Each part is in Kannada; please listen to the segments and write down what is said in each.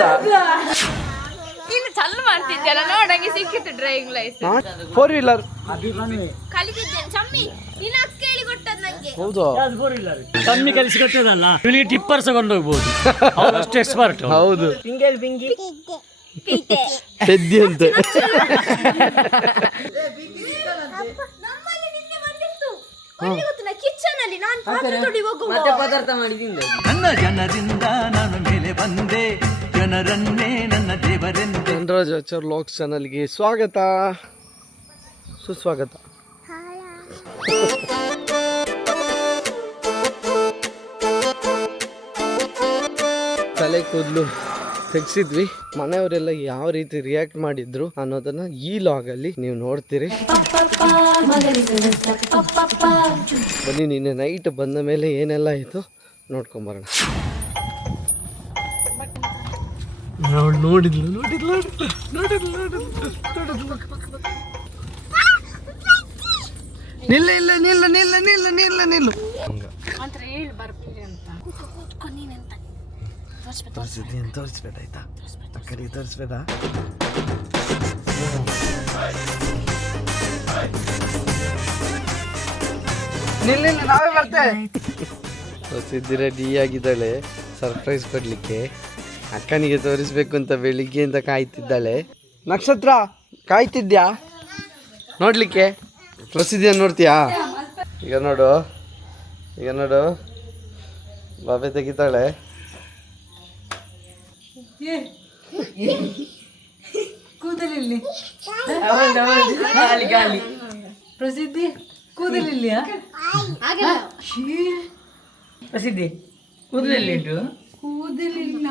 ಗೊತ್ತಿಲ್ಲ. ನೀನು ಚಲೋ ಮಾಡ್ತಿದ್ದಲ್ಲ ನೋಡಂಗೆ ಸಿಕ್ಕಿತ್ತು ಡ್ರೈವಿಂಗ್ ಲೈಸೆನ್ಸ್. 4 ವೀಲರ್ ಕಲಿತಿದ್ದೇನೆ ಚಮ್ಮಿ. ನೀನು ಅಕ್ಕ ಹೇಳಿ ಕೊಟ್ಟದ್ದು ನಂಗೆ. ಹೌದು, ಕಮ್ಮಿ ಕಲಿಸಿ ಕೊಟ್ಟಿರಲ್ಲ, ಇಲ್ಲಿ ಟಿಪ್ಪರ್ ಸಹ ಕೊಂಡೋಗ್ಬೋದು, ಅವರಷ್ಟು ಎಕ್ಸ್ಪರ್ಟ್. ಹೌದು, ಪೆದ್ದಿ ಅಂತ. ಕಿಚನ್ ಅಲ್ಲಿ ನಾನು ಪದಾರ್ಥ ಮಾಡಿದ್ದೀನಿ. ನನ್ನ ಜನರಿಂದ ನಾನು ಮೇಲೆ ಬಂದೆ, ಜನರನ್ನೇ ನನ್ನ ದೇವರೆಂದೆ. ಧನರಾಜ್ ಆಚಾರ್ ವ್ಲಾಗ್ಸ್ ಚಾನಲ್ಗೆ ಸ್ವಾಗತ, ಸುಸ್ವಾಗತ. ತಲೆ ಕೂದಲು ತೆಗ್ಸಿದ್ವಿ. ಮನೆಯವರೆಲ್ಲ ಯಾವ ರೀತಿ ರಿಯಾಕ್ಟ್ ಮಾಡಿದ್ರು ಅನ್ನೋದನ್ನ ಈ ಲಾಗಲ್ಲಿ ನೀವು ನೋಡ್ತೀರಿ. ಬನ್ನಿ, ನಿನ್ನೆ ನೈಟ್ ಬಂದ ಮೇಲೆ ಏನೆಲ್ಲ ಆಯಿತು ನೋಡ್ಕೊಂಬರೋಣ. ನೋಡಿದ್ಲು ನಿಲ್ಲ ಇಲ್ಲ ನಿಲ್ಲ ನಿಲ್ಲ ನಿಲ್ಲ ನಿಲ್ಲ ನಿಲ್ಲು. ತೋರಿಸ್ಬೇಡ ಆಯ್ತಾ, ಅಕ್ಕರಿಗೆ ತೋರಿಸ್ಬೇಡ. ನಿಲ್ಲ ನಾವೇ ಬರ್ತೇವೆ. ಪ್ರಸಿದ್ಧಿ ರೆಡಿ ಆಗಿದ್ದಾಳೆ ಸರ್ಪ್ರೈಸ್ ಕೊಡ್ಲಿಕ್ಕೆ. ಅಕ್ಕನಿಗೆ ತೋರಿಸ್ಬೇಕು ಅಂತ ಬೆಳಿಗ್ಗೆಯಿಂದ ಕಾಯ್ತಿದ್ದಾಳೆ. ನಕ್ಷತ್ರ ಕಾಯ್ತಿದ್ಯಾ ನೋಡ್ಲಿಕ್ಕೆ? ಪ್ರಸಿದ್ಧಿಯನ್ನು ನೋಡ್ತೀಯಾ? ಈಗ ನೋಡು ಬಾಬೆ ತೆಗಿತಾಳೆ. ಕೂದಲಿಲ್ಲಿ ಗಾಲಿ ಪ್ರಸಿದ್ಧಿ ಕೂದಲಿಲ್ಲಿಯಾ? ಪ್ರಸಿದ್ಧಿ ಕೂದಲಿಲ್ಲಿ ಉಂಟು, ಕೂದಲಿಲ್ಲ.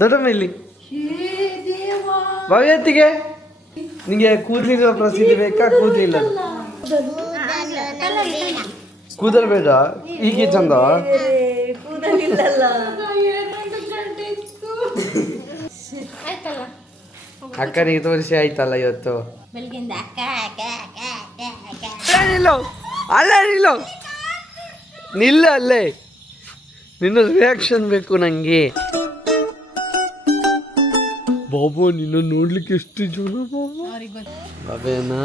ದೊಡ್ಡಮ್ಮ ಇಲ್ಲಿ ಭವ್ಯತ್ತಿಗೆ ನಿಂಗೆ ಕೂದಲಿರೋ ಪ್ರಸಿದ್ಧಿ ಬೇಕಾ? ಕೂದಲಿಲ್ಲ, ಕೂದಲು ಬೇಡ, ಹೀಗೆ ಚಂದ. ಅಕ್ಕನಿಗೆ ತೋರಿಸಿ ಆಯ್ತಲ್ಲ ಇವತ್ತು. ನಿಲ್ಲ ಅಲ್ಲೇ, ನಿನ್ನ ರಿಯಾಕ್ಷನ್ ಬೇಕು ನಂಗೆ. ಬಾಬು ನಿನ್ನ ನೋಡ್ಲಿಕ್ಕೆ ಎಷ್ಟು ಜನ ಬಾಬೇನಾ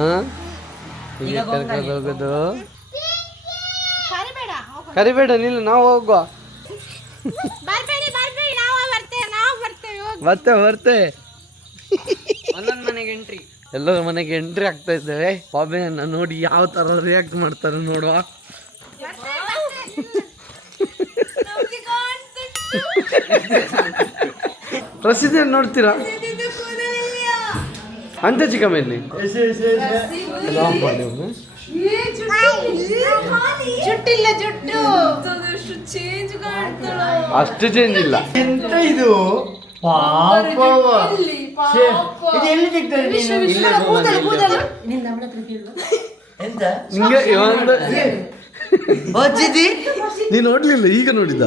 ಹೀಗೆ ಕರ್ಕೊಂಡು ಹೋಗೋದು. ಕರಿಬೇಡ, ನಿಲ್ಲ, ನಾವು ಹೋಗುವ. ಬರ್ತೆ ಎಲ್ಲರ ಮನೆಗೆ ಎಂಟ್ರಿ ಆಗ್ತಾ ಇದ್ದೇವೆ. ಬಾಬೆಯನ್ನ ನೋಡಿ ಯಾವ ತರ ರಿಯಾಕ್ಟ್ ಮಾಡ್ತಾರೆ ನೋಡುವ. ಪ್ರಸಿದ್ಧಿಯನ್ನು ನೋಡ್ತೀರಾ ಅಂತ ಚಿಕ್ಕಮ್ಮಲ್ಲಿ? ಅಷ್ಟು ಚೇಂಜ್ ಇಲ್ಲ. ಎಂತ ಇದು? ನೀ ನೋಡ್ಲಿಲ್ಲ, ಈಗ ನೋಡಿದ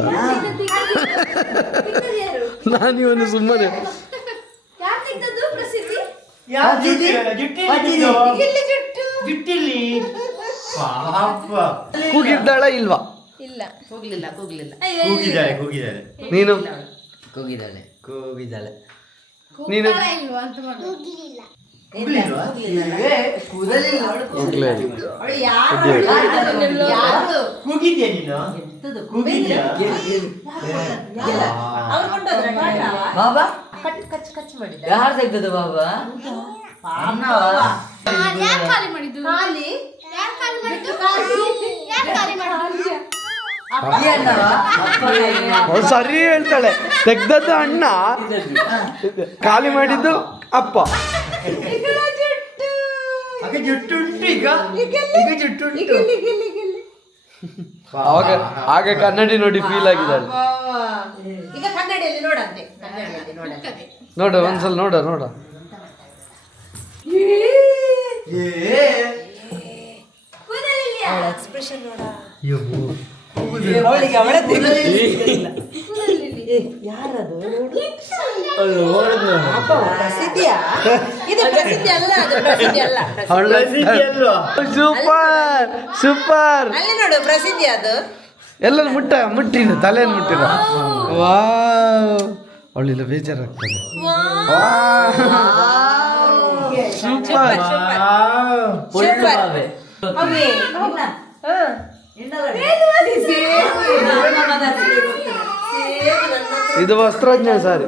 ನಾನು ಇವನು ಸುಮ್ಮನೆ. ಕೂಗಿದ್ದಾಳ ಇಲ್ವಾ? ಇಲ್ಲ, ಕೂಗ್ಲಿಲ್ಲ. ನೀನು ಕೂಗಿದ್ದಾಳೆ ನೀನು ಬಾಬಾ ಯಾರು ತೆಗ್ದದ್ದು? ಬಾಬಾ ಸರಿ ಹೇಳ್ತಾಳೆ. ತೆಗ್ದದ್ದು ಅಣ್ಣ, ಖಾಲಿ ಮಾಡಿದ್ದು ಅಪ್ಪ. ಆಗ ಕನ್ನಡಿ ನೋಡಿ ಫೀಲ್ ಆಗಿದ್ದಾಳೆ. ನೋಡ ಒಂದ್ಸಲ ನೋಡ ಅವಳಿಗೆ ಅವಳೇ ಯಾರದು ಸೂಪರ್ ಸೂಪರ್. ಅಲ್ಲಿ ನೋಡು ಪ್ರಸಿದ್ಧಿ ಅದು. ಎಲ್ಲರೂ ಮುಟ್ಟಿನ ತಲೆಯನ್ನು ಮುಟ್ಟಿನ. ವಾವ್, ಅವಳಿಲ್ಲ ಬೇಜಾರಾಗ್ತದೆ. ಸೂಪರ್. ಇದು ವಸ್ತ್ರಜ್ಞ ಸಾರಿ.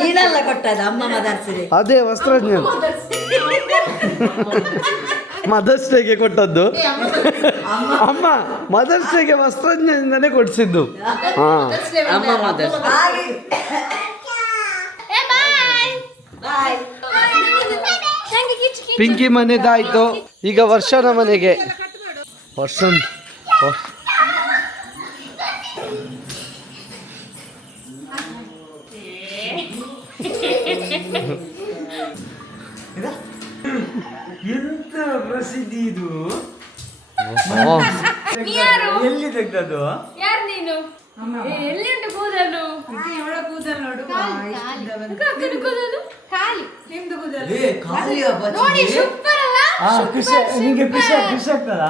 ನೀನಲ್ಲ ಕೊಟ್ಟದ ಅಮ್ಮ ಮದರ್ಸಿರಿ. ಅದೇ ವಸ್ತ್ರಜ್ಞ ಮದರ್ಸ್ ಡೇಗೆ ಕೊಟ್ಟದ್ದು. ಅಮ್ಮ ಮದರ್ಸ್ ಡೇಗೆ ವಸ್ತ್ರಜ್ಞದಿಂದನೇ ಕೊಡಿಸಿದ್ದು. ಹಾ, ಅಮ್ಮ ಮದರ್ಸ್. ಪಿಂಕಿ ಮನೆದಾಯ್ತು. ಈಗ ವರ್ಷನ ಮನೆಗೆ. ಎಂತ ಪ್ರಸಿದ್ಧಿ ಇದು. ಯಾರು ಎಲ್ಲಿ ತೆಗ್ದದ್ದು? ಯಾರು ನೀನು? ಎಲ್ಲಿ ಉಂಟು ಕೂದಲು? ಅಕ್ಕನ ಕೂದಲು ಖಾಲಿ. ನಿಮ್ದು ಕೂದಲು ನೋಡಿ ಸೂಪರ್ ಅಲ್ಲ? ನಿಂಗೆ ಖುಷಿ ಆಗ್ತದ?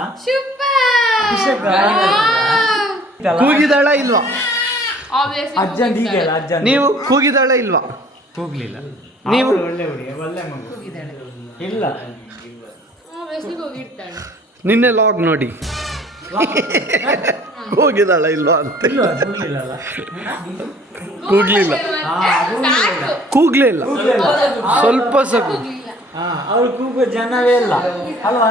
ಕೂಗಿದಾಳ ಇಲ್ವಾ? ಅಜ್ಜನ್ ಹೀಗೆ ಅಲ್ಲ, ಅಜ್ಜನ್ ನೀವು ಕೂಗಿದಾಳ ಇಲ್ವಾ? ಹೋಗ್ಲಿಲ್ಲ. ನೀವು ಒಳ್ಳೆ ಹುಡುಗಿ, ಒಳ್ಳೆ ಮಗು. ಇಲ್ಲ ಹೋಗಿರ್ತಾಳೆ. ನಿನ್ನೆ ಲಾಗ್ ನೋಡಿ ಕೂಗಿದಾಳ ಇಲ್ವಾ ಅಂತ. ಹೋಗ್ಲಿಲ್ಲ. ಕೂಗ್ಲಿಲ್ಲ, ಕೂಗ್ಲೇ ಇಲ್ಲ. ಸ್ವಲ್ಪ ಸಕು. ಅವ್ರು ಕೂಗೋ ಜನವೇ ಇಲ್ಲ ಅಲ್ವಾ?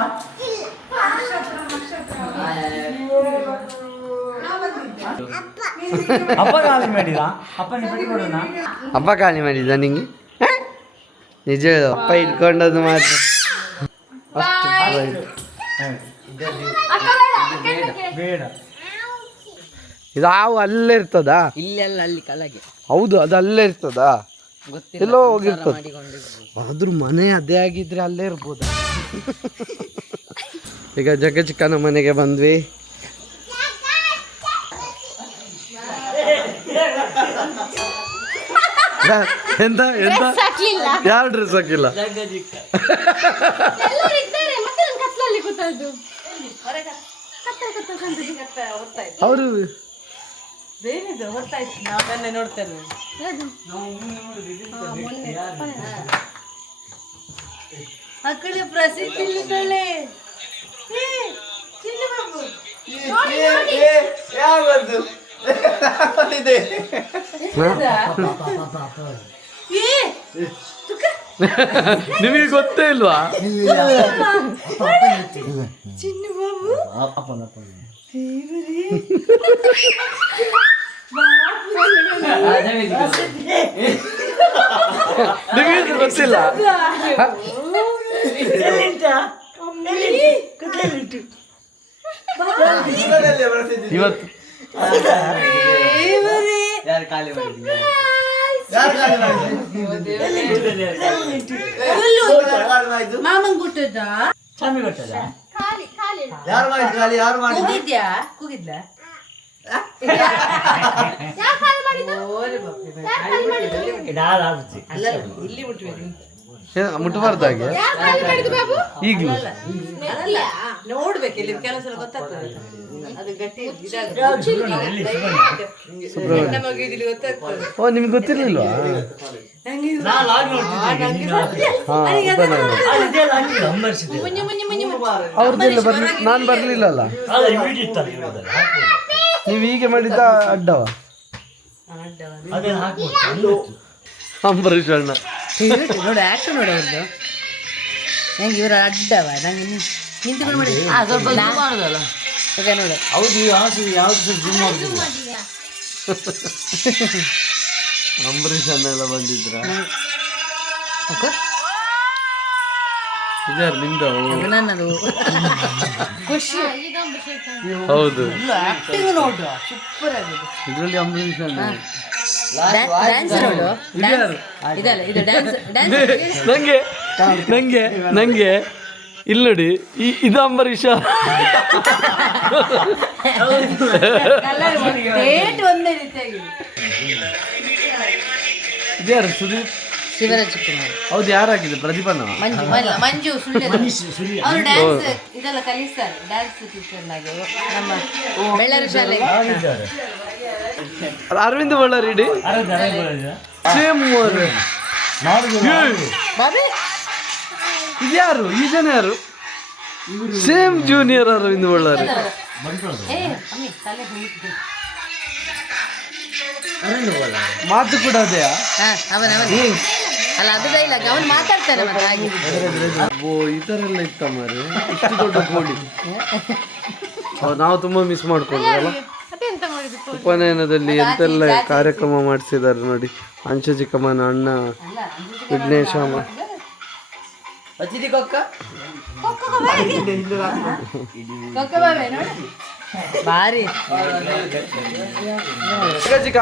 ಅಪ್ಪ ಖಾಲಿ ಮಾಡಿದ. ಅಪ್ಪನ ಪಟ್ಟಿ ಕೊಡೋಣ. ಹಬ್ಬ ಖಾಲಿ ಮಾಡಿದ್ದ ನಿಂಗೆ? ನಿಜ ಹೇಳು, ಅಪ್ಪ ಇಟ್ಕೊಂಡದ್ದು ಮಾತ್ರ ಅಷ್ಟು ಬೇಡ. ಇದು ಹಾವು ಅಲ್ಲೇ ಇರ್ತದಾ? ಇಲ್ಲೆಲ್ಲ ಅಲ್ಲಿ ಕಲಗೆ ಹೌದು, ಅದು ಅಲ್ಲೇ ಇರ್ತದಾ? ಗೊತ್ತಿಲ್ಲ. ಎಲ್ಲೋ ಹೋಗಿರ್ತದ. ಆದ್ರೂ ಮನೆ ಅದೇ ಆಗಿದ್ರೆ ಅಲ್ಲೇ ಇರ್ಬೋದ. ಈಗ ಜಗಜಿಕ್ಕನ ಮನೆಗೆ ಬಂದ್ವಿ. ಎಂತ ಎಂತ ಯಾರು ಡ್ರೆಸ್ ಹಾಕಿಲ್ಲ? ಎಲ್ಲರೂ ಇದ್ದಾರೆ, ಮತ್ತೆ ನನ್ನ ಕತ್ಲಲ್ಲಿ ಕೂತದ್ದು. ಅವರು ಬೇನಿದು ಹೊತ್ತಾಯ್ತು. ನಾವನ್ನೇ ನೋಡ್ತೇವೆ. ಮಕ್ಕಳು ಪ್ರಸಿದ್ಧಿ ಇಲ್ಲಿದ್ದಾಳೆ. ನಿಮಗೆ ಗೊತ್ತೇ ಇಲ್ವಾ? ಚಿನ್ನು ಬಾಬು ನಿಮಗೆ ಗೊತ್ತಿಲ್ಲ? ಇವತ್ತು ಮಾಮನ್ ಕೊಟ್ಟದ ಚಾಮಿ ಕೊಟ್ಟದ? ಖಾಲಿ ಖಾಲಿ ಕೂಗಿದ್ಯಾ? ಕೂಗಿದ್ಲ? ಯಾರು ಖಾಲಿ ಮಾಡಿದ್ದು? ಯಾರು ಖಾಲಿ ಮಾಡಿದ್ದು? ಅಲ್ಲ ಇಲ್ಲಿ ಮುಟ್ಬೇಕು. ಮುಟ್ಟಬಾರ್ದಾಗೆ ಯಾರು ಖಾಲಿ ಮಾಡಿದ್ದು ಬಾಬು? ಈಗಲೂ ಅಲ್ಲ ನೋಡ್ಬೇಕು, ಇಲ್ಲಿ ಕೆಲವು ಸಲ ಗೊತ್ತಾಗ್ತದೆ. ಅದು ಗಟ್ಟಿ ಇದಾಗುತ್ತೆ. ಹೆಣ್ಣ ಮಗು ಇದಿಲ್ಲಿ ಗೊತ್ತಾಗ್ತದೆ. ಓ, ನಿಮ್ಗೆ ಗೊತ್ತಿರ್ಲಿಲ್ವಾ? ನಂಗೆ ಇದು- ನಾನು ಲಾಗ್ ನೋಡ್ತಿದ್ದೆ. ಹಾ, ಮುഞ്ഞು ಮುഞ്ഞು ಮುഞ്ഞು ಅವ್ರದ್ದೆಲ್ಲ ಬರ್ಲಿ, ನಾನು ಬರ್ಲಿಲ್ಲಲ್ಲ. ನೀವು ಹೀಗೆ ಮಾಡಿದ್ದ ಅಡ್ಡವ ಅಂಬರೀಷ್ ಅಣ್ಣ. ನೋಡು ಆಕ್ಷನ್ ನೋಡು ಅವ್ರದ್ದು. ನಂಗೆ ಇವರ ಅಡ್ಡವ. ನಂಗೆ ನಿಂತ್ಕೊಂಡು ಮಾಡಿ ಸ್ವಲ್ಪ ಮಾಡೋದಲ್ಲ. ಈಗ ನೋಡು. ಹೌದು, ಯಾವ್ದು ಜಿಮ್ ಮಾಡುದಿಲ್ಲ. ಅಂಬರೀಷ್ ಅಣ್ಣ ಎಲ್ಲ ಬಂದಿದ್ರ? ಇದಾರು ನಿಂದು? ನನ್ನದು ಖುಷಿ. ಹೌದು, ಆಕ್ಟಿಂಗ್ ನೋಡು, ಸೂಪರ್ ಆಗಿದೆ. ಇದರಲ್ಲಿ ಅಂಬರೀಷ್ ಅಣ್ಣ. ಡ್ಯಾನ್ಸ್ ನೋಡು. ಡ್ಯಾನ್ಸ್ ಇದಲ್ಲ, ಇದು ಡ್ಯಾನ್ಸ್ ಡ್ಯಾನ್ಸ್. ನಂಗೆ ನಂಗೆ ನಂಗೆ ಇಲ್ಲಿ ನೋಡಿ ಇದು ಅಂಬರೀಷ. ಡೇಟ್ ಒಂದೇ ರೀತಿಯಾಗಿದೆ. ಇದ್ಯಾರು ಸುದೀಪ್ ಶಿವರಾಜ್ ಕುಮಾರ್. ಹೌದು, ಯಾರಾಗಿದೆ? ಪ್ರದೀಪನ? ಮಂಜು ಸುಳ್ಳೆ ಅವರು ಡ್ಯಾನ್ಸ್ ಇದೆಲ್ಲ ಕಲಿಸ್ತಾರೆ, ಡ್ಯಾನ್ಸ್ ಟೀಚರ್ ಆಗಿ ನಮ್ಮ ಬೆಳ್ಳಾರಿ ಶಾಲೆಗೆ. ಅರವಿಂದ್ ಬಳ್ಳಾರಿ ಸೇಮ್ ಬಾಬಿ ಇದ್ಯಾರು? ಈ ಜನ ಯಾರು? Same junior Arvind Bellary. ಏ ಅಮ್ಮಿ ತಲೆ ಹುಡುಕ್ತು. ಮಾತು ಕೂಡ ಅದೇಯಾ? ಅವನ ಅಲ್ಲ, ಅದು ಡೈಲಾಗ್ ಅವನು ಮಾತಾಡ್ತಾನೆ ಮತ್ತೆ ಹಾಗೆ. ಓ, ಈ ಥರ ಎಲ್ಲ ಇತ್ತ ಮಾರಿ, ಇಷ್ಟು ದೊಡ್ಡ ಕೋಳಿ. ನಾವು ತುಂಬಾ ಮಿಸ್ ಮಾಡ್ಕೊಂಡ್ವಲ್ಲ. ಉಪನಯನದಲ್ಲಿ ಎಂತೆಲ್ಲ ಕಾರ್ಯಕ್ರಮ ಮಾಡಿಸಿದ್ದಾರೆ ನೋಡಿ. ಅಂಶಜಿ ಕಮನ ಅಣ್ಣ ವಿಘ್ನೇಶ ಭಾರಿ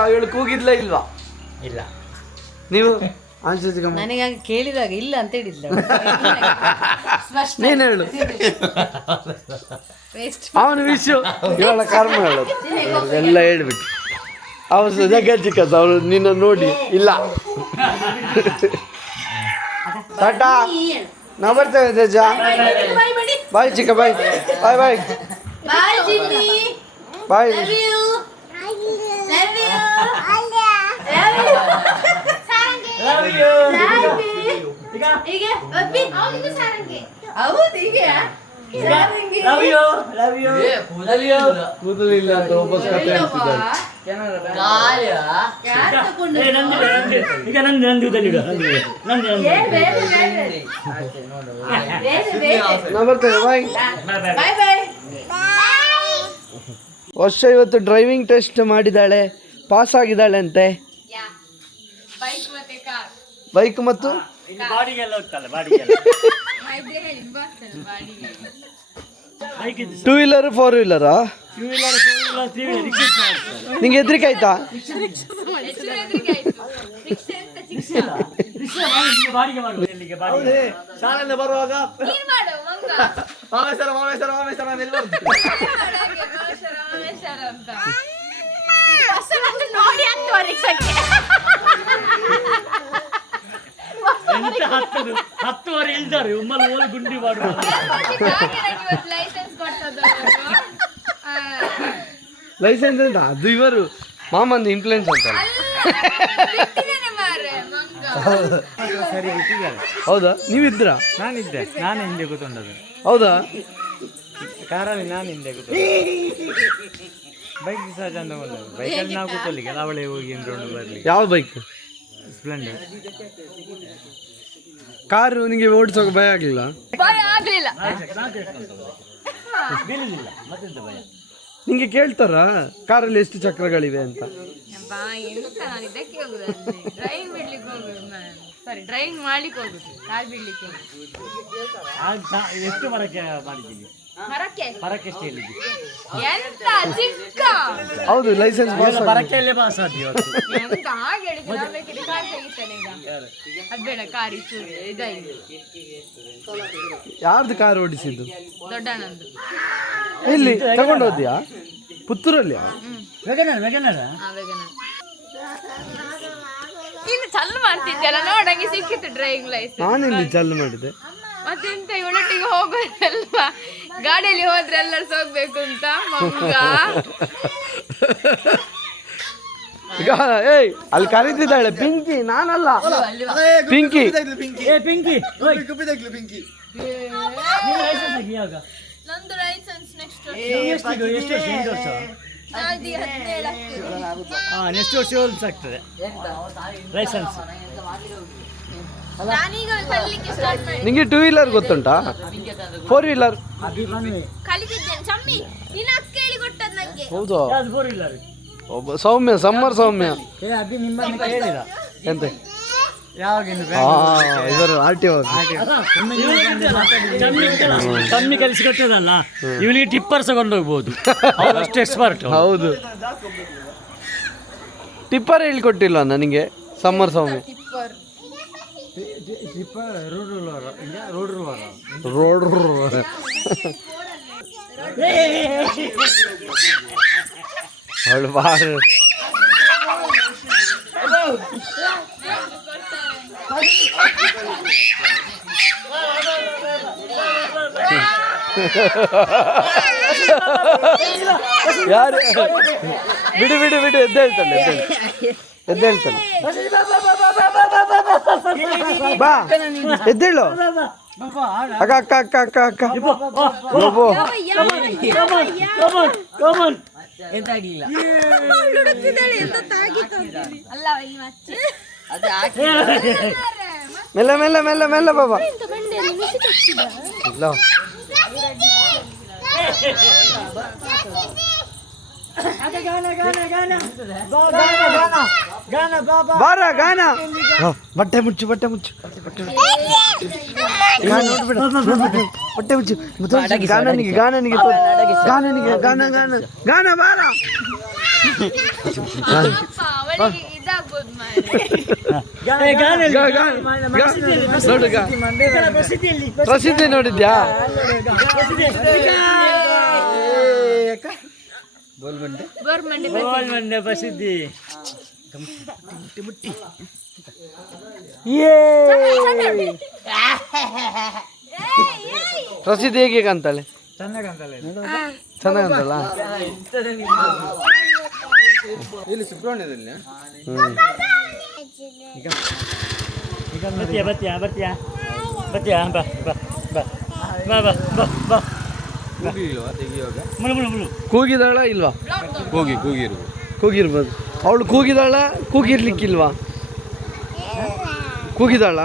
ಅವಳು ಕೂಗಿದ್ಲ ಇಲ್ವಾ? ಇಲ್ಲ. ನೀವು ಅಂಶಜಿ ಕಮ ನನಗಾಗಿ ಕೇಳಿದಾಗ ಇಲ್ಲ ಅಂತ ಹೇಳಿದ್ಲ. ನೀನು ಹೇಳು. ಅವನು ವಿಷಯ ಇವಳ ಕರ್ಮ ಹೇಳೋದು ಎಲ್ಲ ಹೇಳ್ಬಿಟ್ಟು ಅವ್ರು ಜಗಜ್ಜಿಕ್ಕದ ಅವಳು ನಿನ್ನ ನೋಡಿ ಇಲ್ಲ. ಟಾಟಾ, ನಾವು ಬರ್ತೇವೆ ತೇಜ. ಬಾಯ್ ಚಿಕ್ಕ, ಬಾಯ್ ಬಾಯ್ ಬಾಯ್ ಬಾಯ್. ಕೂದಲಿಲ್ಲ ಅಂತ ವಾಪಸ್ ಕತೆ ಹೇಳ್ತಿದ್ದಾರೆ. ಈಗ ನಂದು ನಾವು ಬರ್ತೇವೆ. ಬಾಯ್. ವರ್ಷ ಇವತ್ತು ಡ್ರೈವಿಂಗ್ ಟೆಸ್ಟ್ ಮಾಡಿದ್ದಾಳೆ, ಪಾಸ್ ಆಗಿದ್ದಾಳೆ ಅಂತೆ. ಬೈಕ್ ಮತ್ತು ಬಾಡಿಗೆಲ್ಲ ಹೋಗ್ತಲ್ಲ, ಬಾಡಿಗೆಲ್ಲ. ಟೂ ವೀಲರ್, ಫೋರ್ ವೀಲರಾ? ನಿಂಗೆ ಹೆದ್ರಿಕೆ ಆಯ್ತಾ? ಶಾಲೆಯಿಂದ ಬರುವಾಗ ಮಾಮೇಶ್ವರ ಮಾಮೇಶ್ವರ ಮಾಮೇಶ್ವರ ಹತ್ತುವರೆ ಇಲ್ದಾರೆ ಒಮ್ಮಲ್ಲಿ ಓದಿ ಗುಂಡಿ ಮಾಡುವ. ಲೈಸೆನ್ಸ್ ಅಂತ ಅದು ಇವರು ಮಾಮಂದು ಇನ್ಫ್ಲೂಯೆನ್ಸ್ ಅಂತ. ಹೌದಾ? ನೀವಿದ್ರ? ನಾನಿದ್ದೆ, ನಾನು ಹಿಂದೆ ಕೂತ್ಕೊಂಡದ್ದು. ಹೌದಾ? ಕಾರಲ್ಲಿ ನಾನು ಹಿಂದೆ ಕೂತ್ಕೊಂಡು ಬೈಕ್ ಸಹ ಚಂದ ಬಂದದ್ದು. ಬೈಕಲ್ಲಿ ನಾವು ಕೂತ್ಕೊಳ್ಳಿಕ್ಕೆ ಅವಳೆ ಹೋಗಿ ರೌಂಡ್ ಬರಲಿ. ಯಾವ ಬೈಕ್? ಸ್ಪ್ಲೆಂಡರ್. ಕಾರು ನಿಮಗೆ ಓಡಿಸೋಕೆ ಭಯ ಆಗಲಿಲ್ಲ? ಬೀಳುದಿಲ್ಲ, ಮತ್ತೆಂತ ಭಯ? ನಿಂಗೆ ಕೇಳ್ತಾರ ಕಾರಲ್ಲಿ ಎಷ್ಟು ಚಕ್ರಗಳಿವೆ ಅಂತ? ಡ್ರೈವಿಂಗ್ ಮಾಡ್ಲಿಕ್ಕೆ ಹೋಗುದು, ಕಾರ್ ಬಿಡ್ಲಿಕ್ಕೆ. ಎಷ್ಟು ಮರಕ್ಕೆ ಮಾಡಿದ್ದೀವಿ? ಮರಕ್ಕೆ ಎಷ್ಟು ಹೇಳಿದ್ವಿ? ಎಂತ ಚಿಕ್ಕ ಹೌದು, ಲೈಸೆನ್ಸ್ ಪಾಸ್ ಮರಕ್ಕೆಲ್ಲೇ ಪಾಸ್ ಆದ್ವಿ ಇವತ್ತು. ಎಂತ ಹಾಗೆ ಹೇಳಿದ್ರೆ ನಾನು ಬೇಕಿದ್ರೆ ಕಾರ್ ತೆಗಿತಾನೆ ಈಗ. ಅದ್ಬೇಡ, ಕಾರ್ ಇದಾಗಿದೆ. ಯಾರ್ದು ಕಾರ್ ಓಡಿಸಿದ್ದು? ದೊಡ್ಡಣ್ಣಂದು. ಎಲ್ಲಿ ತಗೊಂಡು ಹೋದ್ಯಾ? ಪುತ್ತೂರಲ್ಲಿ? ವೆಗನರ್. ಇನ್ನು ಚಲ್ಲು ಮಾಡ್ತಿದ್ಯಲ್ಲ, ನೋಡಂಗೆ ಸಿಕ್ಕಿತ್ತು ಡ್ರೈವಿಂಗ್ ಲೈಸೆನ್ಸ್. ನಾನಿಲ್ಲಿ ಚಾಲು ಮಾಡಿದೆ. ಮತ್ತೆಂತ ಇವಳೊಟ್ಟಿಗೆ ಹೋಗೋದಲ್ವಾ, ಗಾಡಿಯಲ್ಲಿ ಹೋದ್ರೆ ಎಲ್ಲರೂ ಹೋಗ್ಬೇಕು ಅಂತ ಮಗ. ಈಗ ಏಯ್ ಅಲ್ಲಿ ಕರೀತಿದ್ದಾಳೆ ಪಿಂಕಿ, ನಾನಲ್ಲ ಪಿಂಕಿ. ನಂದು ಲೈಸೆನ್ಸ್ ನೆಕ್ಸ್ಟ್ ನೆಕ್ಸ್ಟ್ ವರ್ಷ ಆಗ್ತದೆ ಲೈಸೆನ್ಸ್. ನಾನೀಗ ಕಲಿಲಿಕ್ಕೆ ಸ್ಟಾರ್ಟ್ ಮಾಡಿ. ನಿಂಗೆ ಟೂ ವೀಲರ್ ಗೊತ್ತುಂಟಾ? ಫೋರ್ ವೀಲರ್ ಕಲಿತಿದ್ದೇನೆ. ಚಮ್ಮಿ ನಿನ್ನ ಅಕ್ಕ ಹೇಳಿ ಕೊಟ್ಟದ್ ನಂಗೆ. ಹೌದಾ? 4 ವೀಲರ್. ಒಬ್ಬ ಸೌಮ್ಯ, ಸಮ್ಮರ್ ಸೌಮ್ಯ ಅಭಿ ನಿಮ್ಮನ್ನು ಕೇಳಿದ ಎಂತ? ಯಾವಾಗ ಇವರು ಆರ್ ಟಿ ಕಮ್ಮಿ ಕಲಿಸಿಕೊಟ್ಟಿರಲ್ಲ, ಇವನಿಗೆ ಟಿಪ್ಪರ್ ಸಹ ಕೊಂಡೋಗ್ಬೋದು, ಅವರಷ್ಟು ಎಕ್ಸ್ಪರ್ಟ್. ಹೌದು, ಟಿಪ್ಪರ್ ಹೇಳ್ಕೊಟ್ಟಿಲ್ಲ ನನಗೆ ಸಮ್ಮರ್ ಸೌಮ್ಯ. ರೋಡ್ ಅವಳು ಬಾರ ಯಾರು ಬಿಡು ಬಿಡು ಬಿಡು ಎದ್ದೇಳ್ತಾನೆ ಎದ್ದೇಳ್ತಾನೆ ಬಾ ಎದ್ದೇಳು ಅಕ್ಕ ಅಕ್ಕ ಅಕ್ಕ ಅಕ್ಕ ಅಕ್ಕ ಬಾಬು ಎಂತ ಆಗ್ಲಿಲ್ಲ ಮೆಲ್ಲ ಮೆಲ್ಲ ಮೆಲ್ಲ ಮೆಲ್ಲ ಬಾಬಾ ಇಲ್ಲ ಬಾರ ಗಾನ ಬಟ್ಟೆ ಮುಚ್ಚು ಬಟ್ಟೆ ಮುಚ್ಚು ಬಟ್ಟೆ ಮುಚ್ಚು ಗಾನನಿಗೆ ಗಾನನಿಗೆ ಗಾನನಿಗೆ ಗಾನ ಗಾನ ಗಾನ ಬಾರ ಪ್ರಸಿದ್ಧಿ ನೋಡಿದ್ಯಾ ಪ್ರಸಿದ್ಧಿ ಪ್ರಸಿದ್ಧಿ ಹೇಗೆ ಕಾಣ್ತಾಳೆ ಚೆನ್ನಾಗಂತಲ್ಲ ಇಲ್ಲಿ ಸುಬ್ರಹ್ಮಣ್ಯದಲ್ಲಿ ಬರ್ತೀಯಾ ಬರ್ತೀಯಾ ಬರ್ತೀಯಾ ಬರ್ತೀಯಾ ಬಾ ಬಾ ಬಾ ಬಾ ಬಾ ಬಾ ಬಾ ಕೂಗಿಲ್ವಾ ತೆಗಿಯುವಾಗ? ಮುಳು ಮುಳು ಮುಳು ಕೂಗಿದಾಳ ಇಲ್ವಾ? ಕೂಗಿರು ಕೂಗಿರ್ಬೋದು. ಅವಳು ಕೂಗಿದಾಳ ಕೂಗಿರ್ಲಿಕ್ಕಿಲ್ವಾ? ಕೂಗಿದಾಳ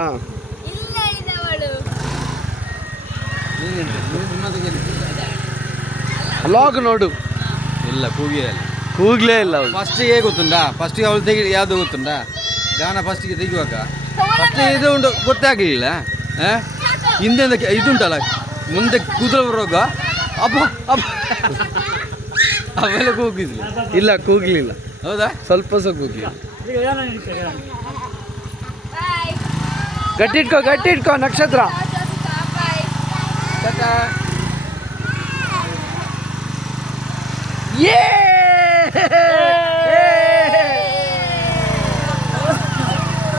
ಲಾಗ್ ನೋಡು. ಇಲ್ಲ ಕೂಗಿರಲ್ಲ, ಕೂಗ್ಲೇ ಇಲ್ಲ ಅವಳು. ಫಸ್ಟಿಗೆ ಗೊತ್ತುಂಟಾ, ಫಸ್ಟಿಗೆ ಅವಳು ಯಾವುದು ಗೊತ್ತುಂಟಾ, ಗಾನ ಫಸ್ಟಿಗೆ ತೆಗಿಯುವಾಗ ಫಸ್ಟ್ ಇದು ಉಂಟು ಗೊತ್ತಾಗಲಿಲ್ಲ. ಹಿಂದೆ ಇದುಂಟಲ್ಲ, ಮುಂದೆ ಕೂದಲು ಬರುವಾಗ ಅಪ್ಪ ಅಪ್ಪ ಅವೆಲ್ಲ ಕೂಗಿದ್ವಿ. ಇಲ್ಲ ಕೂಗ್ಲಿಲ್ಲ. ಹೌದಾ? ಸ್ವಲ್ಪ ಸಹ ಕೂಗ್ಲಿಲ್ಲ. ಗಟ್ಟಿ ಇಟ್ಕೋ ನಕ್ಷತ್ರ.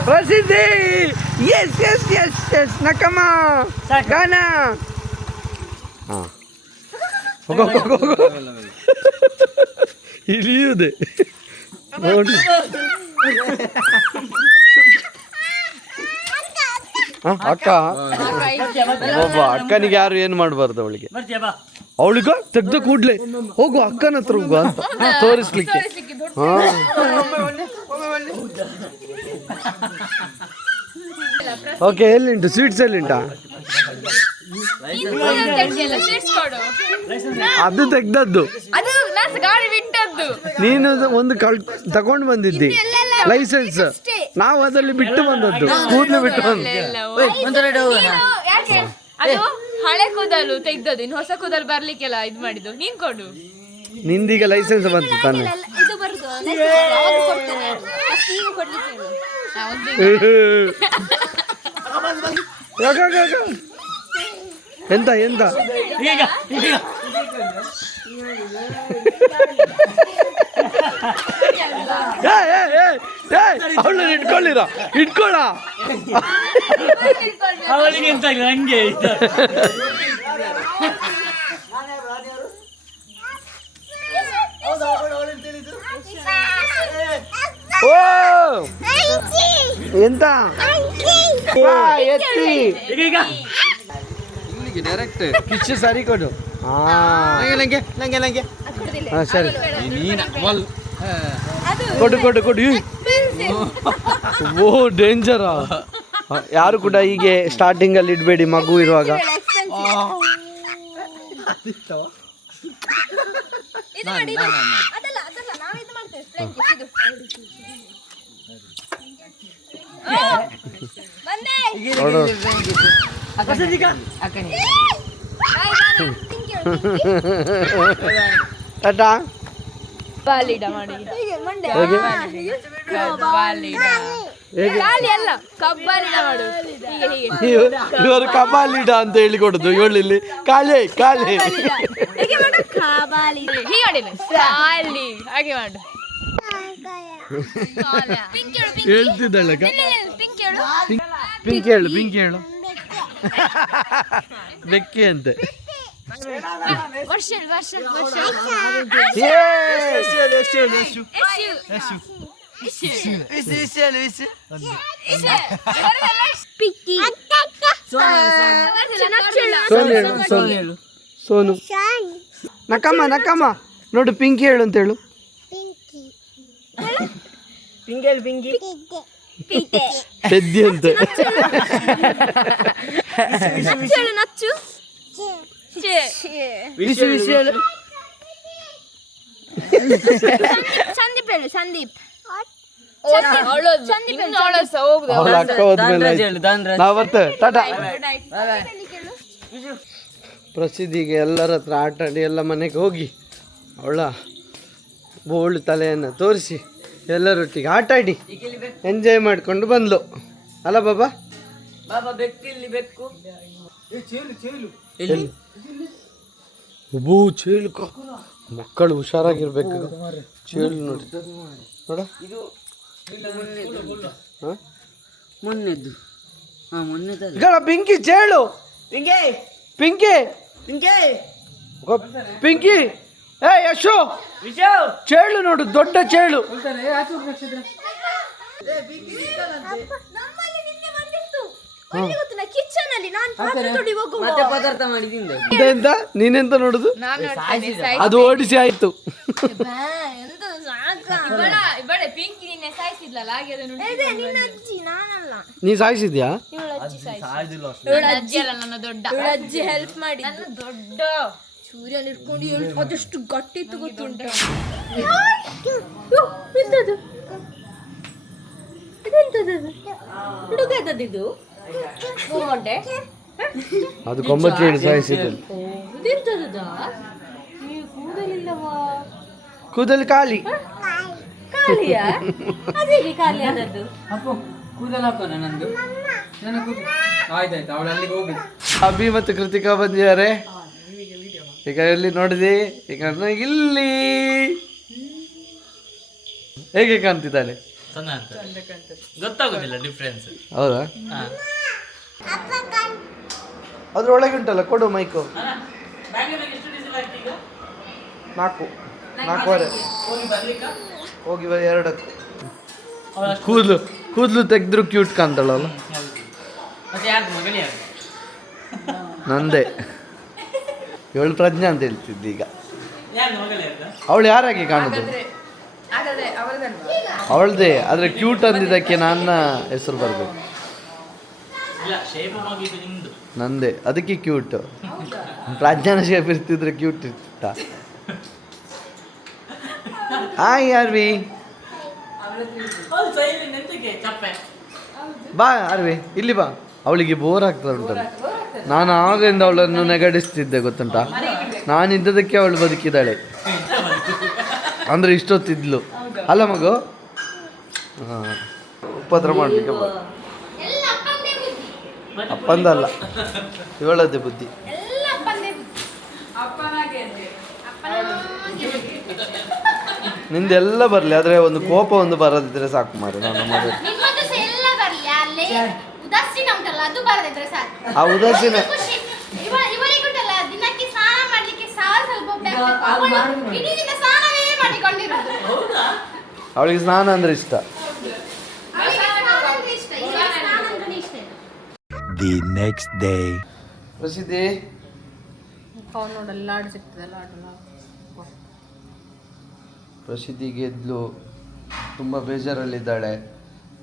ಪ್ರಸಿದ್ಧಿ. ಎಸ್ ಎಸ್ ಎಸ್ ಎಸ್ ನಕಮ ಗಾನ. ಹಾಂ ಹೋಗೋ ಇಳಿಯುವುದೇ ನೋಡಿ. ಅಕ್ಕ ಒಬ್ಬ ಅಕ್ಕನಿಗೆ ಯಾರು ಏನು ಮಾಡಬಾರ್ದು. ಅವಳಿಗೆ ಅವಳಿಗ ತೆಗ್ದು ಕೂಡ್ಲೆ ಹೋಗು ಅಕ್ಕನ ಹತ್ರ ಹೋಗು ಅಂತ ತೋರಿಸ್ಲಿಕ್ಕೆ. Okay, ಎಲ್ಲಿಂಟು sweets ಎಲ್ಲಿಂಟ? ಅದು ತೆಗ್ದದ್ದು, ನೀನು ಒಂದು ತಗೊಂಡು ಬಂದಿದ್ದಿ ಲೈಸೆನ್ಸ್. ನಾವು ಅದರಲ್ಲಿ ಬಿಟ್ಟು ಬಂದದ್ದು, ಕೂದಲು ಬಿಟ್ಟು ಬಂದು. ಹಳೆ ಕೂದಲು ತೆಗ್ದದ್ದು, ಇನ್ನು ಹೊಸ ಕೂದಲು ಬರ್ಲಿಕ್ಕೆಲ್ಲ ಇದು ಮಾಡಿದ್ದು ನೀನ್ ಕೊಡು. ನಿಂದೀಗ ಲೈಸೆನ್ಸ್ ಬಂತು ತಾನೆ. ಎಂತ ಎಂತ ಅವಳನ್ನ ಇಟ್ಕೊಳ್ಳ ಅವಳಿಗೆ ಎಂತ ಹಂಗೆ ಓ ಎಂತ ಎತ್ತಿ ಇಲ್ಲಿಗೆ ಡೈರೆಕ್ಟ್ ಕಿಚ್ಚು ಸರಿ ಕೊಡು. ನಂಗೆ ಹಾಂ ಸರಿ ನೀನು ಕೊಡು. ಓ ಡೇಂಜರಾ. ಯಾರು ಕೂಡ ಹೀಗೆ ಸ್ಟಾರ್ಟಿಂಗ್ ಅಲ್ಲಿ ಇಡಬೇಡಿ ಮಗು ಇರುವಾಗ. ಟಾಟಾ. ಖಾಲಿ ಅಲ್ಲ ಕಬ್ಬಾಲಿಡ ಮಾಡು ಹೀಗೆ ಹೀಗೆ ಇವರು ಕಬಾಲಿಡ ಅಂತ ಹೇಳಿಕೊಡುದು ಇವಳಿಲ್ಲಿ ಕಾಲೇ ಕಾಲೇ ಹೀಗೆ ಮಾಡು ಕಬಾಲಿ ಹೀಗೆ ಮಾಡಿಲ್ಲ ಖಾಲಿ ಹಾಗೆ ಮಾಡು ಪಿಂಕ್ ಹೇಳು ಹೇಳ್ತಿದ್ದಾಳೆ ಪಿಂಕ್ ಹೇಳು ಪಿಂಕ್ ಹೇಳು ಪಿಂಕ್ ಹೇಳು ಬೆಕ್ಕಿ ಅಂತೆ ವರ್ಷ ವರ್ಷ ವರ್ಷ ಪಿಕ್ಕಿ ಸೋನು ನಕ್ಕಮ್ಮ ನಕ್ಕಮ್ಮ ನೋಡು ಪಿಂಕಿ ಹೇಳು ಅಂತ ಹೇಳು ಪೆದ್ದಿ ಅಂತ ನಚ್ಚು ಸಂದೀಪ್ ಹೇಳು ಸಂದೀಪ್ ಸಂದೀಪ್ ಅವಳ ಅಕ್ಕ ಹೋದ್ಮೇಲೆ ಆಯ್ತು. ನಾವ್ ಬರ್ತೇವೆ ಟಾಟಾ ಪ್ರಸಿದ್ಧಿಗೆ ಎಲ್ಲರ ಹತ್ರ ಆಟ ಆಡಿ ಎಲ್ಲ ಮನೆಗೆ ಹೋಗಿ ಅವಳ ಬೋಳು ತಲೆಯನ್ನು ತೋರಿಸಿ ಎಲ್ಲರೊಟ್ಟಿಗೆ ಆಟ ಆಡಿ ಎಂಜಾಯ್ ಮಾಡಿಕೊಂಡು ಬಂದ್ಲು ಅಲ್ಲ ಬಾಬಾ ಬೂ ಚೇಳುಕ ಮಕ್ಕಳು ಹುಷಾರಾಗಿರ್ಬೇಕು ಚೇಳು ನೋಡಿ ನೋಡ ಮೊನ್ನೆದ್ದು ಈಗ ಪಿಂಕಿ ಚೇಳು ಪಿಂಕಿ ಪಿಂಕಿ ಏ ಯಶು ಚೇಳು ನೋಡು ದೊಡ್ಡ ಚೇಳು ಕಿಚನ್ ಅಲ್ಲಿ ನಾನು ಪದಾರ್ಥ ಮಾಡಿ ತಿಂದೆ ಎಂತ ನೀನೆಂತ ನೋಡುದು ಅದು ಓಡಿಸಿ ಆಯ್ತು ಪಿಂಕಿ ನಿನ್ನೆ ಸಾಯಿಸಿದ್ಲಲ್ಲ ಹಾಗೆ ನೀ ಸಾಯಿಸಿದ್ಯಾ ಇವಳ ಅಜ್ಜಿ ಅಲ್ಲ ನನ್ನ ದೊಡ್ಡ ಅಜ್ಜಿ ಹೆಲ್ಪ್ ಮಾಡಿ ನನ್ನ ದೊಡ್ಡ ಸೂರ್ಯನ ಇಟ್ಕೊಂಡು ಅದೆಷ್ಟು ಗಟ್ಟಿ ಗೊತ್ತುಂಟು ಎಂತದು ಹುಡುಗದ್ದು ಮೂಗೊಂಡೆ ಅದು ಕೊಂಬಚ್ಚೇಳು ಸಾಯಿಸಿದ್ದು ಇದೆಂತದ ನೀವು ಕೂದಲಿಲ್ಲವಾ ಕೂದಲು ಖಾಲಿ ಖಾಲಿಯಾ ಅದೇಗೆ ಖಾಲಿ ಆದದ್ದು ಕೂದಲು ಹಾಕೋಣ ನಂದು ಆಯ್ತಾಯ್ತು ಅವಳು ಅಲ್ಲಿಗೆ ಹೋಗಿ ಅಭಿ ಮತ್ತು ಕೃತಿಕಾ ಬಂದಿದ್ದಾರೆ ಈಗ ಎಲ್ಲಿ ನೋಡಿದೆ ಈಗ ಇಲ್ಲಿ ಹೇಗೆ ಕಾಣ್ತಿದ್ದಾಳೆ ಗೊತ್ತಾಗುದಿಲ್ಲ ಡಿಫ್ರೆನ್ಸ್. ಹೌದಾ ಅದ್ರೊಳಗೆ ಉಂಟಲ್ಲ ಕೊಡು ಮೈಕು 4 ಹೋಗಿ 2 ಕೂದಲು ತೆಗೆದ್ರು ಕ್ಯೂಟ್ ಕಾಣ್ತಾಳಲ್ಲ ನಂದೇ ಇವಳು ಪ್ರಜ್ಞಾ ಅಂತ ಹೇಳ್ತಿದ್ದೆ ಈಗ ಅವಳು ಯಾರಾಗಿ ಕಾಣುದು ಅವಳದೇ ಆದ್ರೆ ಕ್ಯೂಟ್ ಅಂದಿದ್ದಕ್ಕೆ ನನ್ನ ಹೆಸರು ಬರ್ಬೇಕು ನಂದೇ ಅದಕ್ಕೆ ಕ್ಯೂಟ್ ಪ್ರಜ್ಞಾನ ಶೇಪ್ ಇರ್ತಿದ್ರೆ ಕ್ಯೂಟ್ ಇರ್ತಿತ್ತ ಹಾಯ್ ಆರ್ವಿ ಬಾ ಆರ್ವಿ ಇಲ್ಲಿ ಬಾ ಅವಳಿಗೆ ಬೋರ್ ಆಗ್ತದೆ ಉಂಟಲ್ಲ ನಾನು ಆಗಿಂದ ಅವಳನ್ನು ನೆಗಡಿಸ್ತಿದ್ದೆ ಗೊತ್ತುಂಟಾ ನಾನಿದ್ದದಕ್ಕೆ ಅವಳು ಬದುಕಿದ್ದಾಳೆ ಅಂದ್ರೆ ಇಷ್ಟೊತ್ತಿದ್ಲು ಅಲ್ಲ ಮಗು ಹಾಂ ಉಪದ್ರ ಮಾಡಲಿಕ್ಕೆ ಅಪ್ಪಂದಲ್ಲ ಇವಳದ್ದೇ ಬುದ್ಧಿ ನಿಂದೆಲ್ಲ ಬರಲಿ ಆದರೆ ಒಂದು ಕೋಪ ಒಂದು ಬರದಿದ್ರೆ ಸಾಕು ಮಾರು ನಾನು ಮಾಡಿ ಆ ಉದಾಸೀನ ಅವಳಿಗೆ ಸ್ನಾನ ಅಂದ್ರೆ ಇಷ್ಟ. The next day. ಪ್ರಸಿದ್ಧಿ ಪ್ರಸಿದ್ಧಿ ಗೆದ್ಲು ತುಂಬ ಬೇಜಾರಲ್ಲಿದ್ದಾಳೆ.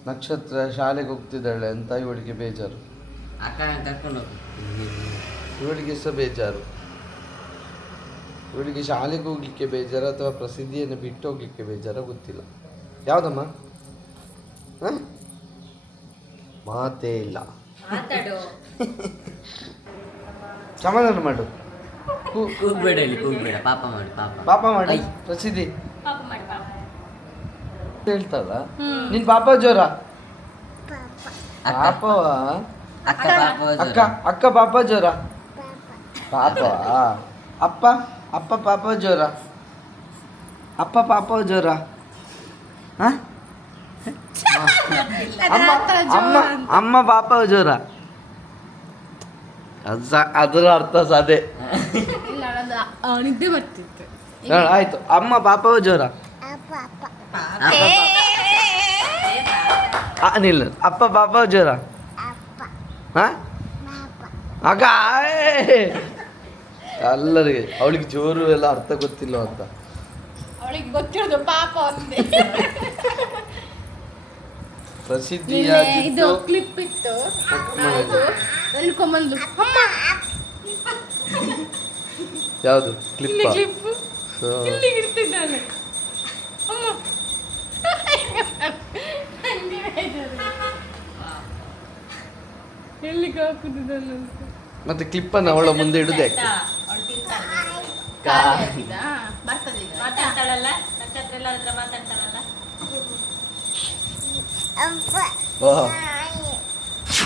ನಕ್ಷತ್ರ ಶಾಲೆಗೆ ಹೋಗ್ತಿದ್ದಾಳೆ ಅಂತ ಇವಳಿಗೆ ಬೇಜಾರು. ಇವಳಿಗೆ ಸಹ ಬೇಜಾರು. ಇವಳಿಗೆ ಶಾಲೆಗೆ ಹೋಗ್ಲಿಕ್ಕೆ ಬೇಜಾರು ಅಥವಾ ಪ್ರಸಿದ್ಧಿಯನ್ನು ಬಿಟ್ಟು ಹೋಗ್ಲಿಕ್ಕೆ ಬೇಜಾರ ಗೊತ್ತಿಲ್ಲ. ಯಾವುದಮ್ಮ ಮಾತೇ ಇಲ್ಲ. ಸಮಾಧಾನ ಮಾಡು. ಕೂಗ್ಬೇಡ ಇಲ್ಲಿ, ಕೂಗ್ಬೇಡ, ಪಾಪ ಮಾಡಿ, ಪಾಪ ಮಾಡಿ. ಪ್ರಸಿದ್ಧಿ ಹೇಳ್ತಲ್ಲ ನಿನ್ ಪಾಪ ಜೋರ ಪಾಪವಾ ಅಕ್ಕ ಪಾಪ ಅಕ್ಕ ಅಕ್ಕ ಪಾಪ ಜ್ವರ ಪಾಪವಾ ಅಪ್ಪ ಅಪ್ಪ ಪಾಪ ಜ್ವರ ಅಪ್ಪ ಪಾಪ ಜ್ವರ ಹ? ಅಮ್ಮ ಅಮ್ಮ ಅಮ್ಮ ಪಾಪ ಜ್ವರ ಅದರ ಅರ್ಥ ಸಾಧೆ ನಿದ್ದೆ ಬರ್ತಿತ್ತು. ಆಯ್ತು ಅಮ್ಮ ಪಾಪ ಜ್ವರ ನಿಲ್ಲ ಅಪ್ಪ ಪಾಪ ಜ್ವರ ಹ ಆಗ ಎಲ್ಲರಿಗೆ ಅವಳಿಗೆ ಜೋರು ಎಲ್ಲ ಅರ್ಥ ಗೊತ್ತಿಲ್ಲ ಅಂತ ಅವಳಿಗೆ ಗೊತ್ತಿರೋದು ಪಾಪ ಒಂದೇ. ಪ್ರಸಿದ್ಧಿಯಾಗಿದ್ದು ಇದು ಕ್ಲಿಪ್ ಇತ್ತು ಎಳ್ಕೊಂಬಂದು ಅಮ್ಮ ಯಾವುದು ಕ್ಲಿಪ್ ಕ್ಲಿಪ್ ಇಲ್ಲಿಗೆ ಇಡ್ತಿದ್ದಾನೆ ಅಮ್ಮ ಎಲ್ಲಿಗೆ ಹಾಕುದಿದ್ದಾನೆ ಅಂತ. ಮತ್ತೆ ಕ್ಲಿಪ್ಪನ್ನು ಅವಳ ಮುಂದೆ ಇಡುದು ಯಾಕೆ ಬರ್ತದೆ ಈಗ.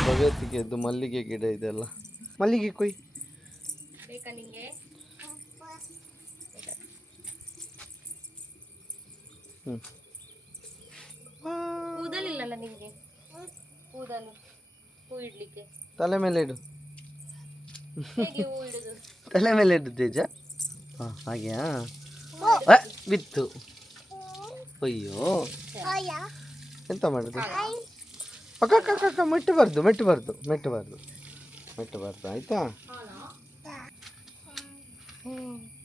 ಭಗವತಿಗೆದ್ದು ಮಲ್ಲಿಗೆ ಗಿಡ ಇದೆಲ್ಲ ಮಲ್ಲಿಗೆ ಕೊಯ್ ಬೇಕಾ ನಿಂಗೆ? ಕೂದಲಿಲ್ಲಲ್ಲ ನಿಂಗೆ? ಕೂದಲು ಹೂ ಇಡ್ಲಿಕ್ಕೆ ತಲೆ ಮೇಲೆ ಇಡು ಹೇಗೆ ಹೂ ಇಡುದು? ತಲೆ ಮೇಲೆ ಇಡು ತೇಜ ಹಾಂ ಹಾಗೆಯಾ ಬಿತ್ತು ಅಯ್ಯೋ ಎಂತ ಮಾಡುದು ಅಕ್ಕ ಅಕ್ಕ ಅಕ್ಕ ಅಕ್ಕ ಮೆಟ್ಟಬಾರ್ದು ಆಯ್ತಾ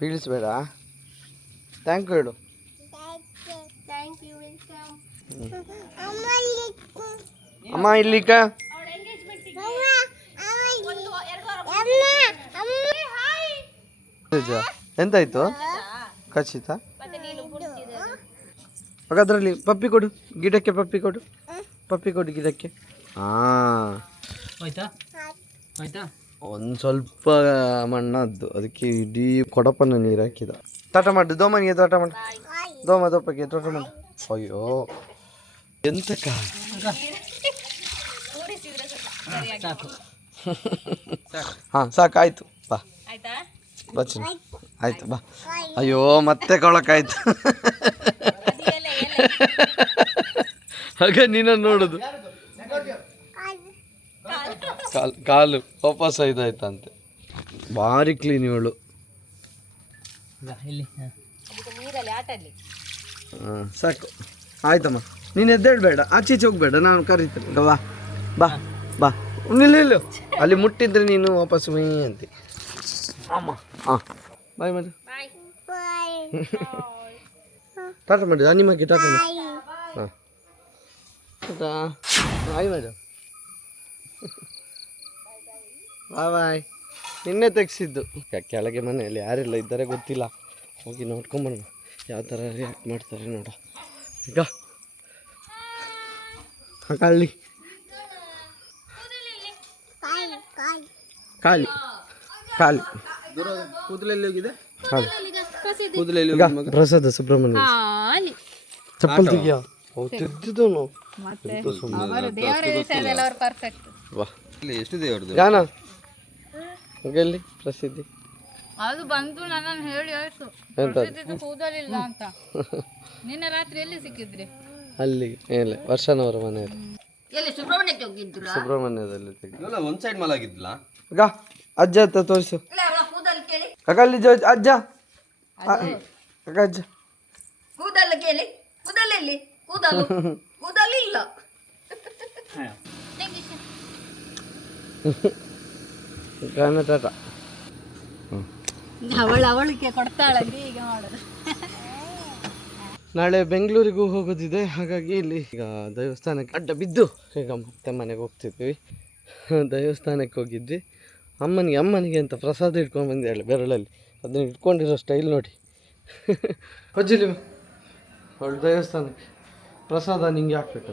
ಬೀಳಿಸ್ಬೇಡ ಥ್ಯಾಂಕ್ ಯು ಹೇಳು ಅಮ್ಮ ಇಲ್ಲಿಕ ಎಂತಾಯ್ತು ಖಚಿತ ಹಾಗಾದ್ರಲ್ಲಿ ಪಪ್ಪಿ ಕೊಡು ಗಿಡಕ್ಕೆ ಪಪ್ಪಿ ಕೊಡು ಗಿಡಕ್ಕೆ ಹಾಂ ಆಯ್ತಾ ಆಯ್ತಾ ಒಂದು ಸ್ವಲ್ಪ ಮಣ್ಣದ್ದು ಅದಕ್ಕೆ ಇಡೀ ಕೊಡಪನ್ನು ನೀರು ಹಾಕಿದ ತಟ ಮಾಡು ದೋಮನಿಗೆ ತಟ ಮಾಡು ದೋಪಕ್ಕೆ ತಟ ಮಾಡು ಅಯ್ಯೋ ಎಂತಕ್ಕ ಹಾಂ ಸಾಕಾಯ್ತು ಬಾ ಬಚ್ಚ ಆಯ್ತು ಬಾ ಅಯ್ಯೋ ಮತ್ತೆ ಕೊಳಕಾಯ್ತು ಹಾಗೆ ನೀನ ನೋಡುದು ಕಾಲು ವಾಪಸ್ ಇದಾಯ್ತಂತೆ ಭಾರಿ ಕ್ಲೀನ್ ಇವಳು ಇಲ್ಲಿ ಹಾಂ ಸಾಕು ಆಯ್ತಮ್ಮ ನೀನು ಎದ್ದೇಳಬೇಡ ಆಚೀಚೆ ಹೋಗ್ಬೇಡ ನಾನು ಕರೀತೇನೆ ಬಾ ಬಾ ಬಾ ನಿಲ್ಲು ಅಲ್ಲಿ ಮುಟ್ಟಿದ್ರೆ ನೀನು ವಾಪಸ್ ಮೈ ಅಂತೆ ಅಮ್ಮ ಹಾಂ ಬಾಯ್ ಮಾಡಿ ಟಾಟಾ ಮಾಡಿ ನಿಮಗೆ ಟಾಟಾ ಮಾಡಿ ಹಾಂ ಟಾಟಾ ಬಾಯ್ ಮಾಡು ಬಾಯ್ ನಿನ್ನೆ ತೆಗ್ಸಿದ್ದು ಕೆಳಗೆ ಮನೆಯಲ್ಲಿ ಯಾರೆಲ್ಲ ಇದ್ದಾರೆ ಗೊತ್ತಿಲ್ಲ ಹೋಗಿ ನೋಡ್ಕೊಂಬರೋಣ ಯಾವ ಥರ ರಿಯಾಕ್ಟ್ ಮಾಡ್ತಾರೆ ನೋಡ ಈಗ ಕಳ್ಳಿ ಖಾಲಿ ಖಾಲಿ ಕೂದಲಲ್ಲಿ ಹೋಗಿದೆ ಖಾಲಿ ಕೂದಲಲ್ಲಿ ಪ್ರಸಾದ ಸುಬ್ರಹ್ಮಣ್ಯ ಚಪ್ಪಲ್ ತೆಗಿಯಾ ತೆಗ್ದಿದ್ದನು ವಾ ಎಷ್ಟು ದೇವ್ರದ್ದು ಯಾನ ಎಲ್ಲಿ ಪ್ರಸಿದ್ಧಿ ಅದು ಬಂತು ನನ್ನನ್ನು ಹೇಳಿ ಆಯ್ತು ಎಂತ ಕೂದಲಿಲ್ಲ ಅಂತ. ನಿನ್ನೆ ರಾತ್ರಿ ಎಲ್ಲಿ ಸಿಕ್ಕಿದ್ರಿ? ಅಲ್ಲಿ ಮೇಲೆ ವರ್ಷನವರ ಮನೆಯಲ್ಲಿ ಎಲ್ಲಿ ಸುಬ್ರಹ್ಮಣ್ಯಕ್ಕೆ ಹೋಗಿದ್ರು? ಸುಬ್ರಹ್ಮಣ್ಯದಲ್ಲಿ ಇವೆಲ್ಲ ಒಂದ್ ಸೈಡ್ ಮಲಗಿದ್ಲಾ ಈಗ ಅಜ್ಜ ಹತ್ರ ತೋರಿಸು ಕೂದಲು ಕೇಳಿ ಅಕ್ಕ ಅಲ್ಲಿ ಅಜ್ಜ ಅಕ್ಕ ಅಜ್ಜ ಕೂದಲು ಕೇಳಿ ಕೂದಲೆಲ್ಲಿ ಕೂದಲು ಕೂದಲಿಲ್ಲ. ಟಾಟಾ ಅವಳಿಗೆ ಕೊಡ್ತಾಳೆ ಈಗ ಮಾಡೋದು. ನಾಳೆ ಬೆಂಗಳೂರಿಗೂ ಹೋಗೋದಿದೆ, ಹಾಗಾಗಿ ಇಲ್ಲಿ ಈಗ ದೇವಸ್ಥಾನಕ್ಕೆ ಅಡ್ಡ ಬಿದ್ದು ಈಗ ಮತ್ತೆ ಮನೆಗೆ ಹೋಗ್ತಿದ್ವಿ. ದೇವಸ್ಥಾನಕ್ಕೆ ಹೋಗಿದ್ವಿ. ಅಮ್ಮನಿಗೆ ಅಂತ ಪ್ರಸಾದ ಇಟ್ಕೊಂಡು ಬಂದಿದ್ದಾಳೆ ಬೆರಳಲ್ಲಿ. ಅದನ್ನ ಇಟ್ಕೊಂಡಿರೋ ಸ್ಟೈಲ್ ನೋಡಿ. ಹೊಜ್ಜಿಲಿ ಅವಳು ದೇವಸ್ಥಾನಕ್ಕೆ ಪ್ರಸಾದ ನಿಂಗೆ ಹಾಕ್ಬೇಕು.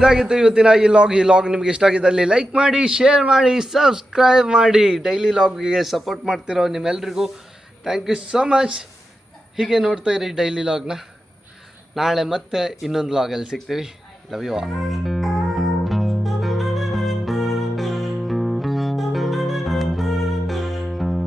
ಇದಾಗಿತ್ತು ಇವತ್ತಿನ ಈ ಲಾಗ್ ನಿಮಗೆ ಇಷ್ಟ ಆಗಿದ್ದಲ್ಲಿ ಲೈಕ್ ಮಾಡಿ, ಶೇರ್ ಮಾಡಿ, ಸಬ್ಸ್ಕ್ರೈಬ್ ಮಾಡಿ. ಡೈಲಿ ಲಾಗ್ಗೆ ಸಪೋರ್ಟ್ ಮಾಡ್ತಿರೋ ನಿಮ್ಮೆಲ್ರಿಗೂ ಥ್ಯಾಂಕ್ ಯು ಸೋ ಮಚ್. ಹೀಗೆ ನೋಡ್ತಾ ಇರಿ ಡೈಲಿ ಲಾಗ್ನ. ನಾಳೆ ಮತ್ತೆ ಇನ್ನೊಂದು ಲಾಗಲ್ಲಿ ಸಿಗ್ತೀವಿ. Love you all.